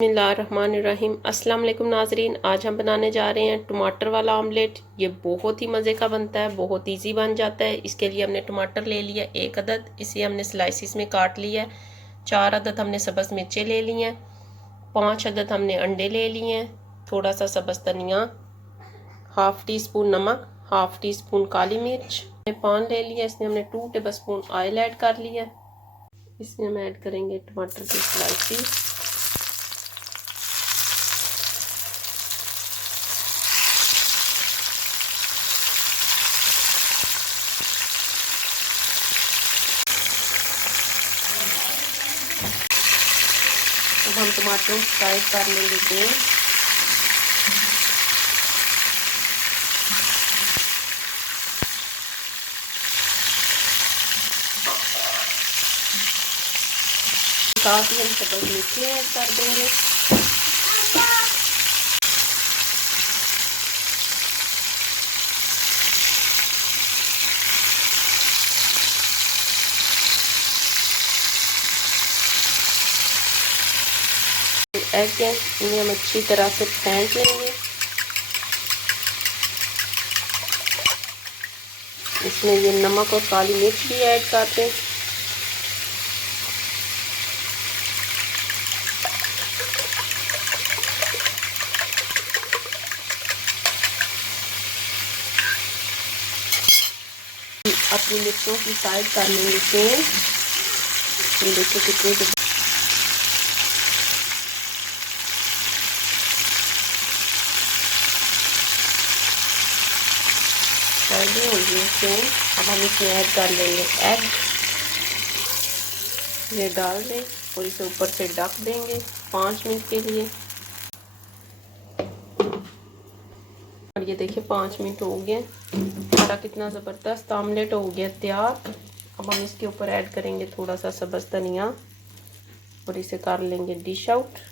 बिस्मिल्लाहिर्रहमानिर्रहीम। अस्सलाम वालेकुम नाजरीन, आज हम बनाने जा रहे हैं टमाटर वाला ऑमलेट। ये बहुत ही मज़े का बनता है, बहुत इजी बन जाता है। इसके लिए हमने टमाटर ले लिया 1 अदद, इसे हमने स्लाइसिस में काट लिया है। 4 अदद हमने सब्ज़ मिर्चें ले ली हैं। 5 अदद हमने अंडे ले लिए हैं। थोड़ा सा सब्ज़ धनिया, हाफ़ टी स्पून नमक, हाफ़ टी स्पून काली मिर्च। पान ले लिया, इसमें हमने 2 टेबल स्पून ऑयल ऐड कर लिया। इसमें हम ऐड करेंगे टमाटर की स्लाइसिस। अब हम टमाटरों को फ्राई कर लेंगे तेल। साथ ही हम सब्ज़ मिर्ची ऐड कर देंगे। एग है, इन्हें हम अच्छी तरह से फेंट लेंगे। इसमें ये नमक और काली मिर्च भी ऐड करते हैं। अपनी मिर्चों की साइड कर लेंगे तेल। ये देखिए कितने रेडी हो गई सेम। अब हम इसमें ऐड कर लेंगे एग। ये डाल दें और इसे ऊपर से ढक देंगे 5 मिनट के लिए। और ये देखिए 5 मिनट हो गए। हमारा कितना ज़बरदस्त ऑमलेट हो गया तैयार। अब हम इसके ऊपर ऐड करेंगे थोड़ा सा सब्ज़ धनिया और इसे कर लेंगे डिश आउट।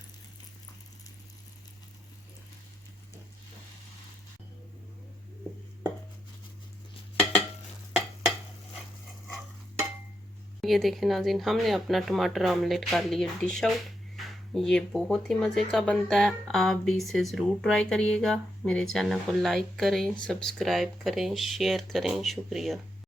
ये देखें नाज़रीन, हमने अपना टमाटर ऑमलेट कर लिया डिश आउट। ये बहुत ही मज़े का बनता है, आप भी इसे ज़रूर ट्राई करिएगा। मेरे चैनल को लाइक करें, सब्सक्राइब करें, शेयर करें। शुक्रिया।